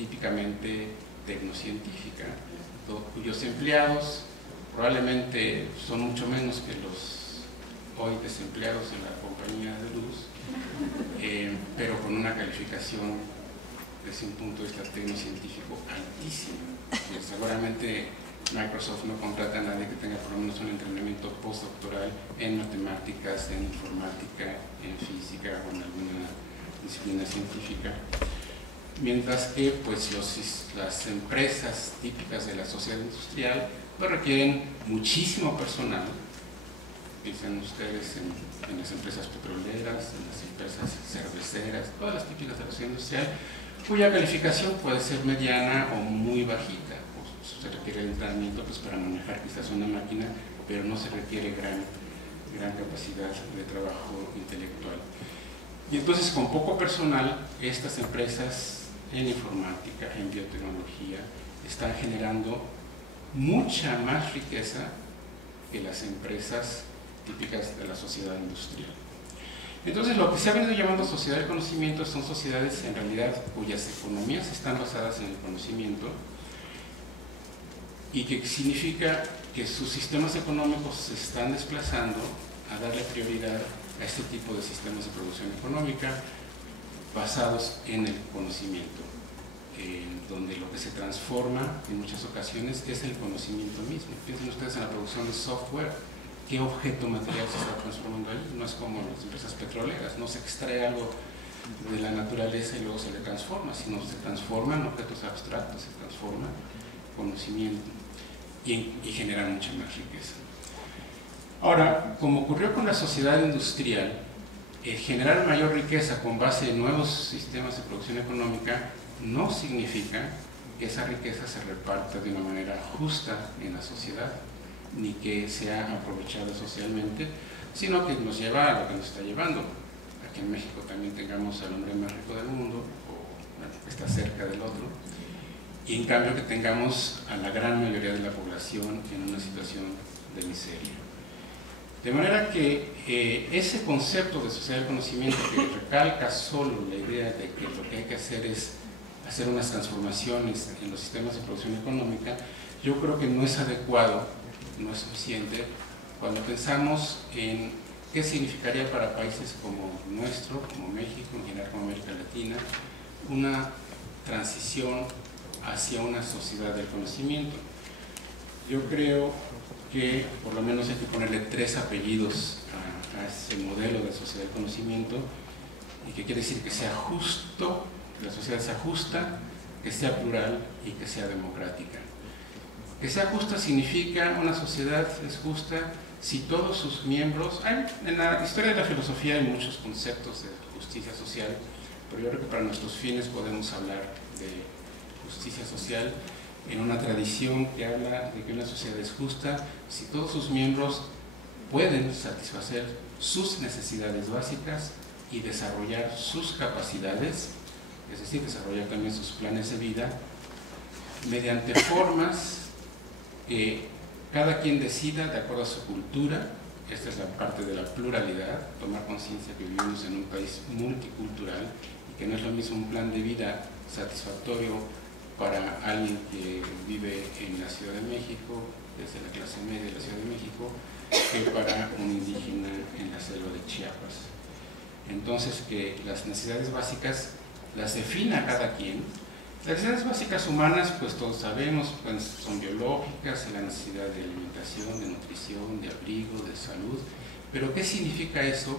típicamente tecnocientífica, cuyos empleados probablemente son mucho menos que los hoy desempleados en la compañía de luz, pero con una calificación desde un punto de vista tecnocientífico altísima. Seguramente Microsoft no contrata a nadie que tenga por lo menos un entrenamiento postdoctoral en matemáticas, en informática, en física o en alguna disciplina científica, mientras que pues, las empresas típicas de la sociedad industrial pues, requieren muchísimo personal. Piensen ustedes en las empresas petroleras, en las empresas cerveceras, todas las típicas de la sociedad industrial, cuya calificación puede ser mediana o muy bajita. Se requiere entrenamiento pues, para manejar quizás una máquina, pero no se requiere gran capacidad de trabajo intelectual. Y entonces con poco personal, estas empresas en informática, en biotecnología, están generando mucha más riqueza que las empresas típicas de la sociedad industrial. Entonces lo que se ha venido llamando sociedad del conocimiento son sociedades en realidad cuyas economías están basadas en el conocimiento y que significa que sus sistemas económicos se están desplazando a darle prioridad a este tipo de sistemas de producción económica basados en el conocimiento, donde lo que se transforma en muchas ocasiones es el conocimiento mismo. Piensen ustedes en la producción de software. ¿Qué objeto material se está transformando ahí? No es como las empresas petroleras, no se extrae algo de la naturaleza y luego se le transforma, sino se transforman objetos abstractos, se transforma conocimiento y genera mucha más riqueza. Ahora, como ocurrió con la sociedad industrial, generar mayor riqueza con base en nuevos sistemas de producción económica no significa que esa riqueza se reparta de una manera justa en la sociedad, ni que sea aprovechada socialmente, sino que nos lleva a lo que nos está llevando. Aquí en México también tengamos al hombre más rico del mundo, o bueno, que está cerca del otro, y en cambio que tengamos a la gran mayoría de la población en una situación de miseria. De manera que ese concepto de sociedad del conocimiento que recalca solo la idea de que lo que hay que hacer es hacer unas transformaciones en los sistemas de producción económica, yo creo que no es adecuado, no es suficiente cuando pensamos en qué significaría para países como nuestro, como México, en general como América Latina, una transición hacia una sociedad del conocimiento. Yo creo que por lo menos hay que ponerle 3 apellidos a ese modelo de sociedad del conocimiento, y que quiere decir que sea justo, que la sociedad sea justa, que sea plural y que sea democrática. Que sea justa significa una sociedad es justa si todos sus miembros, en la historia de la filosofía hay muchos conceptos de justicia social, pero yo creo que para nuestros fines podemos hablar de justicia social en una tradición que habla de que una sociedad es justa si todos sus miembros pueden satisfacer sus necesidades básicas y desarrollar sus capacidades, es decir, desarrollar también sus planes de vida mediante formas que cada quien decida de acuerdo a su cultura. Esta es la parte de la pluralidad, tomar conciencia que vivimos en un país multicultural y que no es lo mismo un plan de vida satisfactorio para alguien que vive en la Ciudad de México, desde la clase media de la Ciudad de México, que para un indígena en la selva de Chiapas. Entonces, que las necesidades básicas las defina cada quien. Las necesidades básicas humanas, pues todos sabemos, pues, son biológicas, la necesidad de alimentación, de nutrición, de abrigo, de salud, pero ¿qué significa eso?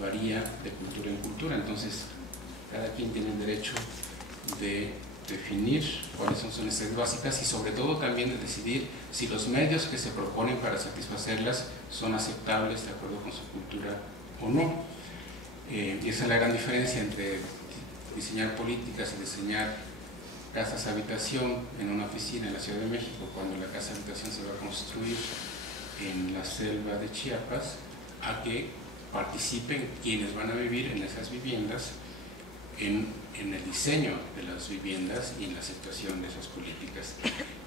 Varía de cultura en cultura. Entonces, cada quien tiene el derecho de definir cuáles son sus necesidades básicas y sobre todo también de decidir si los medios que se proponen para satisfacerlas son aceptables de acuerdo con su cultura o no. Y esa es la gran diferencia entre diseñar políticas y diseñar casas habitación en una oficina en la Ciudad de México, cuando la casa habitación se va a construir en la selva de Chiapas, a que participen quienes van a vivir en esas viviendas, en el diseño de las viviendas y en la aceptación de esas políticas.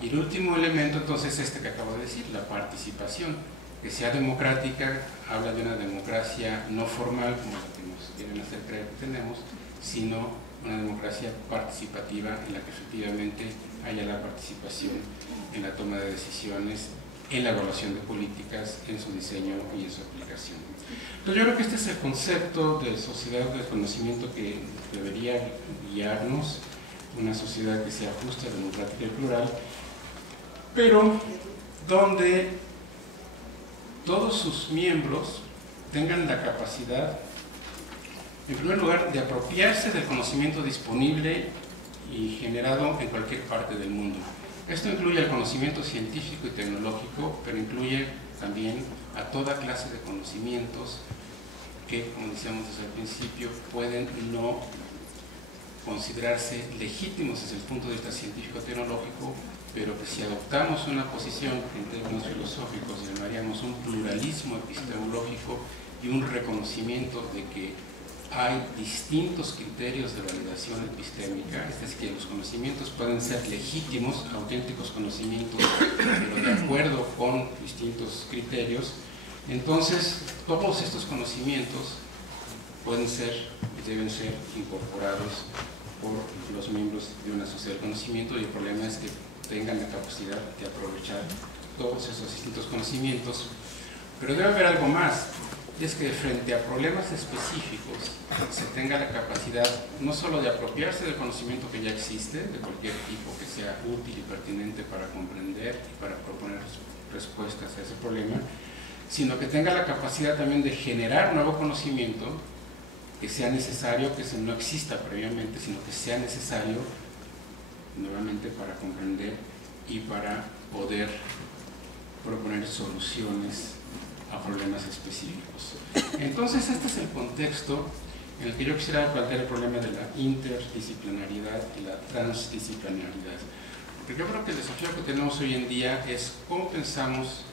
Y el último elemento entonces es este que acabo de decir, la participación, que sea democrática, habla de una democracia no formal como la que nos quieren hacer creer que tenemos, sino una democracia participativa en la que efectivamente haya la participación en la toma de decisiones, en la evaluación de políticas, en su diseño y en su aplicación. Entonces yo creo que este es el concepto de sociedad del conocimiento que debería guiarnos, una sociedad que sea justa, democrática y plural, pero donde todos sus miembros tengan la capacidad, en primer lugar, de apropiarse del conocimiento disponible y generado en cualquier parte del mundo. Esto incluye el conocimiento científico y tecnológico, pero incluye también a toda clase de conocimientos que, como decíamos desde el principio, pueden no considerarse legítimos desde el punto de vista científico-tecnológico, pero que si adoptamos una posición en términos filosóficos llamaríamos un pluralismo epistemológico y un reconocimiento de que hay distintos criterios de validación epistémica, es decir, que los conocimientos pueden ser legítimos, auténticos conocimientos, pero de acuerdo con distintos criterios. Entonces, todos estos conocimientos pueden ser y deben ser incorporados por los miembros de una sociedad de conocimiento, y el problema es que tengan la capacidad de aprovechar todos esos distintos conocimientos. Pero debe haber algo más, y es que frente a problemas específicos se tenga la capacidad no solo de apropiarse del conocimiento que ya existe, de cualquier tipo que sea útil y pertinente para comprender y para proponer respuestas a ese problema, sino que tenga la capacidad también de generar nuevo conocimiento que sea necesario, que no exista previamente, sino que sea necesario nuevamente para comprender y para poder proponer soluciones a problemas específicos. Entonces, este es el contexto en el que yo quisiera plantear el problema de la interdisciplinaridad y la transdisciplinaridad. Porque yo creo que el desafío que tenemos hoy en día es cómo pensamos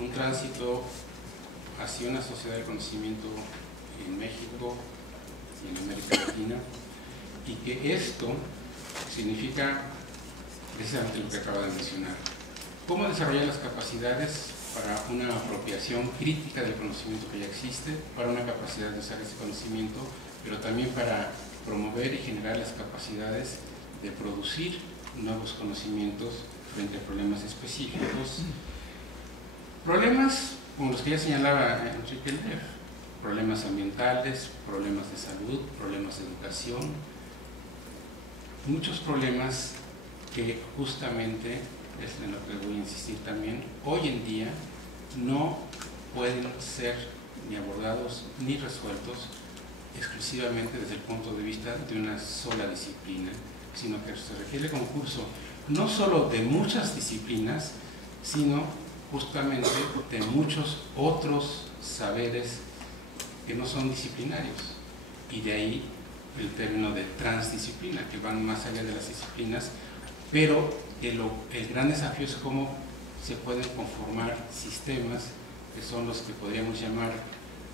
un tránsito hacia una sociedad de conocimiento en México y en América Latina, y que esto significa precisamente lo que acaba de mencionar. Cómo desarrollar las capacidades para una apropiación crítica del conocimiento que ya existe, para una capacidad de usar ese conocimiento, pero también para promover y generar las capacidades de producir nuevos conocimientos frente a problemas específicos. Problemas como los que ya señalaba Enrique Leff, problemas ambientales, problemas de salud, problemas de educación, muchos problemas que justamente, es en lo que voy a insistir también, hoy en día no pueden ser ni abordados ni resueltos exclusivamente desde el punto de vista de una sola disciplina, sino que se requiere concurso no solo de muchas disciplinas, sino justamente de muchos otros saberes que no son disciplinarios, y de ahí el término de transdisciplina, que van más allá de las disciplinas, pero el gran desafío es cómo se pueden conformar sistemas que son los que podríamos llamar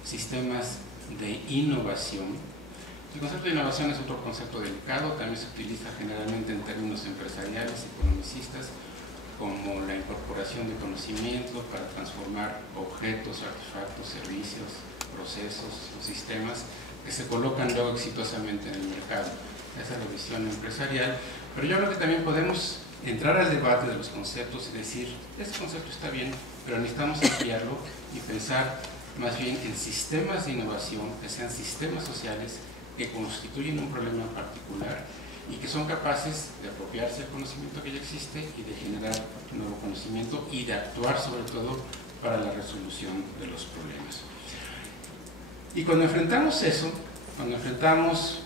sistemas de innovación. El concepto de innovación es otro concepto delicado, también se utiliza generalmente en términos empresariales, economicistas, como la incorporación de conocimiento para transformar objetos, artefactos, servicios, procesos o sistemas que se colocan luego exitosamente en el mercado. Esa es la visión empresarial, pero yo creo que también podemos entrar al debate de los conceptos y decir, este concepto está bien, pero necesitamos ampliarlo y pensar más bien en sistemas de innovación, que sean sistemas sociales que constituyen un problema particular y que son capaces de apropiarse del conocimiento que ya existe y de generar nuevo conocimiento y de actuar sobre todo para la resolución de los problemas. Y cuando enfrentamos eso, cuando enfrentamos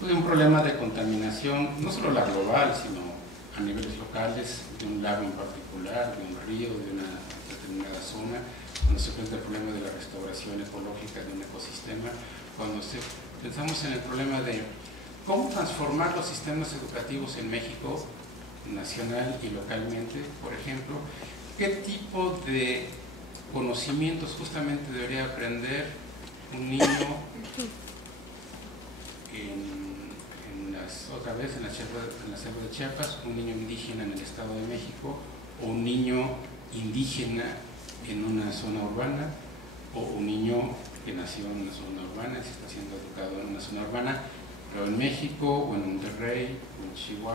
un problema de contaminación, no solo la global, sino a niveles locales, de un lago en particular, de un río, de una determinada zona, cuando se enfrenta el problema de la restauración ecológica de un ecosistema, cuando pensamos en el problema de cómo transformar los sistemas educativos en México, nacional y localmente, por ejemplo, qué tipo de conocimientos justamente debería aprender un niño otra vez en la selva de Chiapas, un niño indígena en el Estado de México, o un niño indígena en una zona urbana, o un niño que nació en una zona urbana y se está siendo educado en una zona urbana. o en México, o en Monterrey, o en Chihuahua.